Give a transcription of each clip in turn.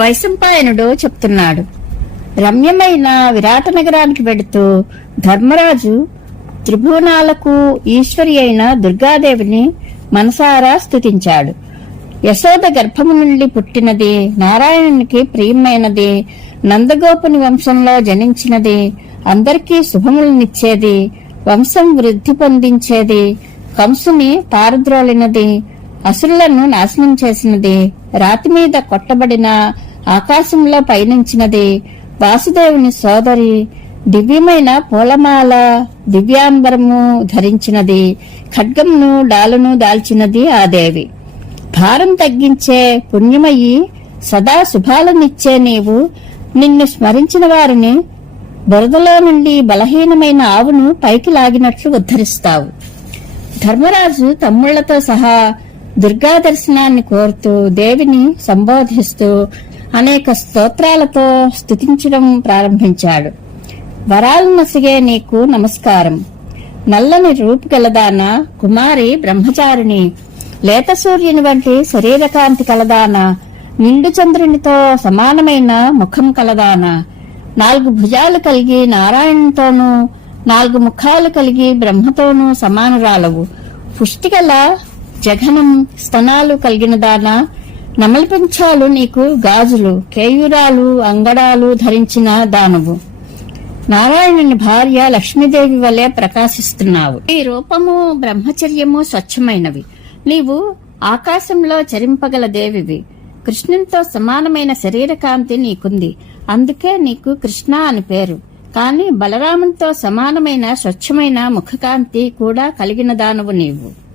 వైశంపాయనుడు చెప్తున్నాడు. రమ్యమైన విరాట నగరానికి వెడుతూ ధర్మరాజు త్రిభువనాలకు ఈశ్వరి అయిన దుర్గాదేవిని మనసారా స్తుతించాడు. యశోద గర్భము నుండి పుట్టినది నారాయణునికి ప్రియమైనది నందగోపుని వంశంలో జనించినది అందరికీ శుభములనిచ్చేది వంశం వృద్ధి పొందించేది కంసుని తారద్రోలినది అసురులను నాశనం చేసినది రాతి మీద కొట్టబడిన ఆకాశంలో పయనించినది. వాసుదేవుని సోదరి దివ్యమైన పూలమాల దివ్యాంబరము ధరించినది. ఖడ్గమును డాలును దాల్చినది ఆ దేవి. భారం తగ్గించే పుణ్యమయ్యి సదా శుభాలనిచ్చే నీవు నిన్ను స్మరించిన వారిని బురదలో నుండి బలహీనమైన ఆవును పైకి లాగినట్లు ఉద్ధరిస్తావు. ధర్మరాజు తమ్ముళ్ళతో సహా దుర్గా దర్శనాన్ని కోరుతూ దేవిని సంబోధిస్తూ అనేక స్తోత్రాలతో స్థుతించడం ప్రారంభించాడు. వరాలు నసిగే నీకు నమస్కారం. నల్లని రూపుగలదాన కుమారి బ్రహ్మచారిణి. లేత సూర్యుని వంటి శరీరకాంతి కలదాన. నిండు చంద్రునితో సమానమైన ముఖం కలదాన. నాలుగు భుజాలు కలిగి నారాయణతోనూ నాలుగు ముఖాలు కలిగి బ్రహ్మతోనూ సమానురాలవు. పుష్టిగల జఘనం స్తనాలు కలిగినదానా నమలిపించాలు నీకు గాజులు కేయూరాలు అంగడాలు ధరించిన దానవు. నారాయణుని భార్య లక్ష్మీదేవి వలె ప్రకాశిస్తున్నావు. ఈ రూపము బ్రహ్మచర్యము స్వచ్ఛమైనవి. నీవు ఆకాశంలో చరింపగల దేవివి. కృష్ణునితో సమానమైన శరీరకాంతి నీకుంది. అందుకే నీకు కృష్ణ అని పేరు. కాని బలరామునితో సమానమైన స్వచ్ఛమైన ముఖకాంతి కూడా కలిగిన దానవు నీవు.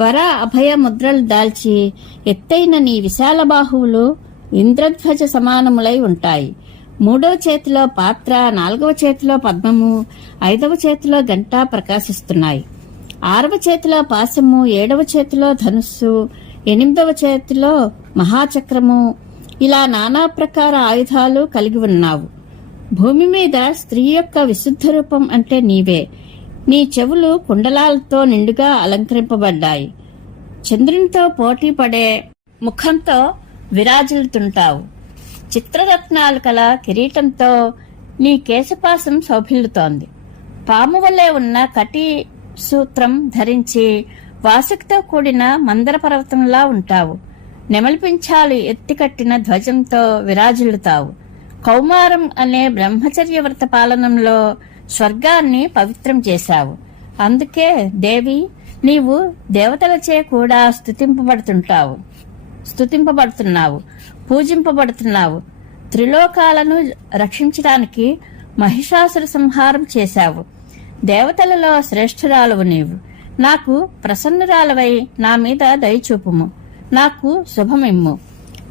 వర అభయ ముద్రలు దాల్చి ఎత్తైన నీ విశాల బాహువులు ఇంద్రధ్వజ సమానములై ఉంటాయి. మూడవ చేతిలో పాత్ర నాలుగవ చేతిలో పద్మము ఐదవ చేతిలో గంట ప్రకాశిస్తున్నాయి. ఆరవ చేతిలో పాశము ఏడవ చేతిలో ధనుస్సు ఎనిమిదవ చేతిలో మహాచక్రము ఇలా నానా ప్రకార ఆయుధాలు కలిగి ఉన్నావు. భూమి మీద స్త్రీ యొక్క విశుద్ధ రూపం అంటే నీవే. నీ చెవులు కుండలాలతో నిండుగా అలంకరింపబడ్డాయి. చంద్రునితో పోటీ పడే ముఖంతో విరాజిల్లుతుంటావు. చిత్రరత్నాలు కల కిరీటంతో నీ కేశపాసం శోభిల్లుతోంది. పాము వలె ఉన్న కటి సూత్రం ధరించి వాసుకితో కూడిన మందర పర్వతంలా ఉంటావు. నెమలిపించాలు ఎత్తికట్టిన ధ్వజంతో విరాజిల్లుతావు. కౌమారం అనే బ్రహ్మచర్య వ్రత పాలనంలో స్వర్గాన్ని పవిత్రం చేశావు. అందుకే దేవి నీవు దేవతలచే కూడా స్తుతింపబడుతుంటావు. స్తుతింపబడుతున్నావు. పూజింపబడుతున్నావు. త్రిలోకాలను రక్షించడానికి మహిషాసుర సంహారం చేశావు. దేవతలలో శ్రేష్ఠురాలువు నీవు. నాకు ప్రసన్నురాలవై నా మీద దయచూపుము. నాకు శుభమిమ్ము.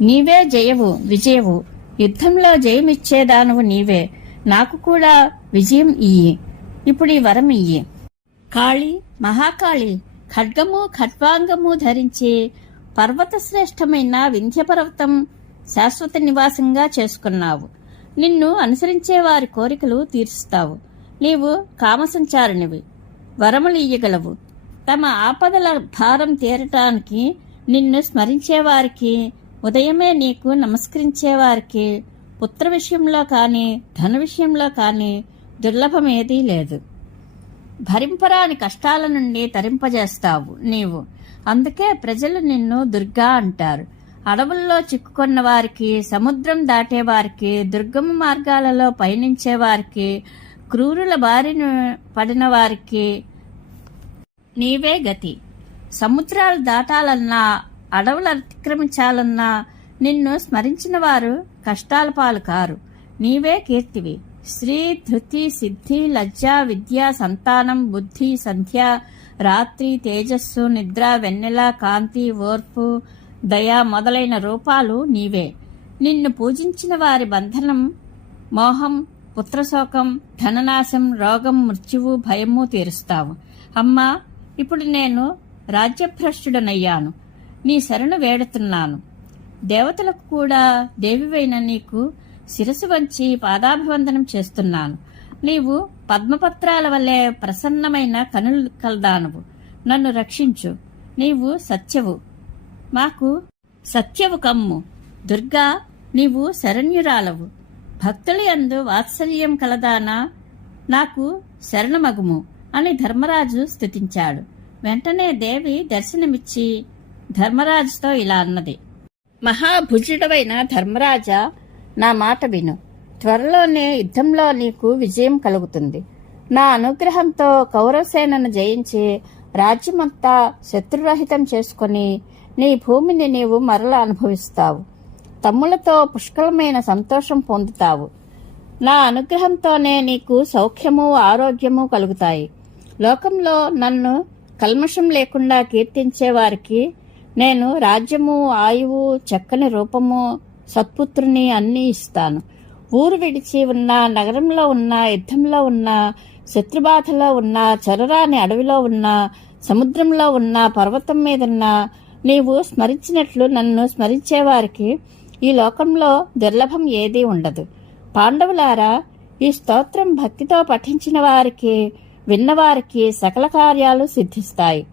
నీవే జయవు విజయవు. యుద్ధంలో జయమిచ్చేదానువు నీవే. నాకు కూడా విజయం ఇయ్యి. ఇప్పుడు ఈ వరం ఇయ్యి. కాళి మహాకాళి ఖడ్గము ఖడ్వాంగము ధరించి పర్వత శ్రేష్టమైన వింధ్య పర్వతం శాశ్వత నివాసంగా చేసుకున్నావు. నిన్ను అనుసరించే వారి కోరికలు తీరుస్తావు. నీవు కామసంచారినివి వరములు ఇయ్యగలవు. తమ ఆపదల భారం తీరటానికి నిన్ను స్మరించేవారికి ఉదయమే నీకు నమస్కరించేవారికి పుత్ర విషయంలో కానీ ధన విషయంలో కానీ దుర్లభమేదీ లేదు. భరింపరాని కష్టాల నుండి తరింపజేస్తావు నీవు. అందుకే ప్రజలు నిన్ను దుర్గా అంటారు. అడవుల్లో చిక్కుకున్న వారికి సముద్రం దాటే వారికి దుర్గమ మార్గాలలో పయనించే వారికి క్రూరుల బారిన పడిన వారికి నీవే గతి. సముద్రాలు దాటాలన్నా అడవులు అతిక్రమించాలన్నా నిన్ను స్మరించిన వారు కష్టాల పాలు కారు. నీవే కీర్తివి. శ్రీ ధృతి సిద్ధి లజ్జ విద్య సంతానం బుద్ధి సంధ్య రాత్రి తేజస్సు నిద్ర వెన్నెల కాంతి ఓర్పు దయ మొదలైన రూపాలు నీవే. నిన్ను పూజించిన వారి బంధనం మోహం పుత్రశోకం ధననాశం రోగం మృత్యువు భయము తీరుస్తావు. అమ్మా ఇప్పుడు నేను రాజ్యభ్రష్టుడనయ్యాను. నీ శరణు వేడుతున్నాను. దేవతలకు కూడా దేవివైన నీకు శిరసు వంచి పాదాభివందనం చేస్తున్నాను. నీవు పద్మపత్రాల వల్లే ప్రసన్నమైన కనులు కలదానవు. నన్ను రక్షించు. నీవు సత్యవు. మాకు సత్యవు కమ్ము. దుర్గా నీవు శరణ్యురాలవు. భక్తులు యందు వాత్సల్యం కలదానా? నాకు శరణమగుము అని ధర్మరాజు స్థుతించాడు. వెంటనే దేవి దర్శనమిచ్చి ధర్మరాజుతో ఇలా అన్నది. మహాభుజుడవైన ధర్మరాజా నా మాట విను. త్వరలోనే యుద్ధంలో నీకు విజయం కలుగుతుంది. నా అనుగ్రహంతో కౌరవసేనను జయించి రాజ్యమంతా శత్రురహితం చేసుకుని నీ భూమిని నీవు మరల అనుభవిస్తావు. తమ్ములతో పుష్కలమైన సంతోషం పొందుతావు. నా అనుగ్రహంతోనే నీకు సౌఖ్యము ఆరోగ్యము కలుగుతాయి. లోకంలో నన్ను కల్మషం లేకుండా కీర్తించే వారికి నేను రాజ్యము ఆయువు చక్కని రూపము సత్పుత్రుని అన్నీ ఇస్తాను. ఊరు విడిచి ఉన్న నగరంలో ఉన్న యుద్ధంలో ఉన్న శత్రుబాధలో ఉన్న చరరాని అడవిలో ఉన్న సముద్రంలో ఉన్న పర్వతం మీదున్న నీవు స్మరించినట్లు నన్ను స్మరించేవారికి ఈ లోకంలో దుర్లభం ఏదీ ఉండదు. పాండవులారా ఈ స్తోత్రం భక్తితో పఠించిన వారికి విన్నవారికి సకల కార్యాలు సిద్ధిస్తాయి.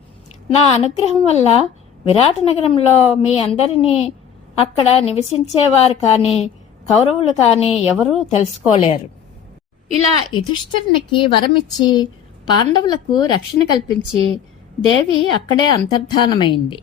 నా అనుగ్రహం వల్ల విరాట నగరంలో మీ అందరినీ అక్కడ నివసించేవారు కానీ కౌరవులు కానీ ఎవరూ తెలుసుకోలేరు. ఇలా యుధిష్ఠిరునికి వరమిచ్చి పాండవులకు రక్షణ కల్పించి దేవి అక్కడే అంతర్ధానమైంది.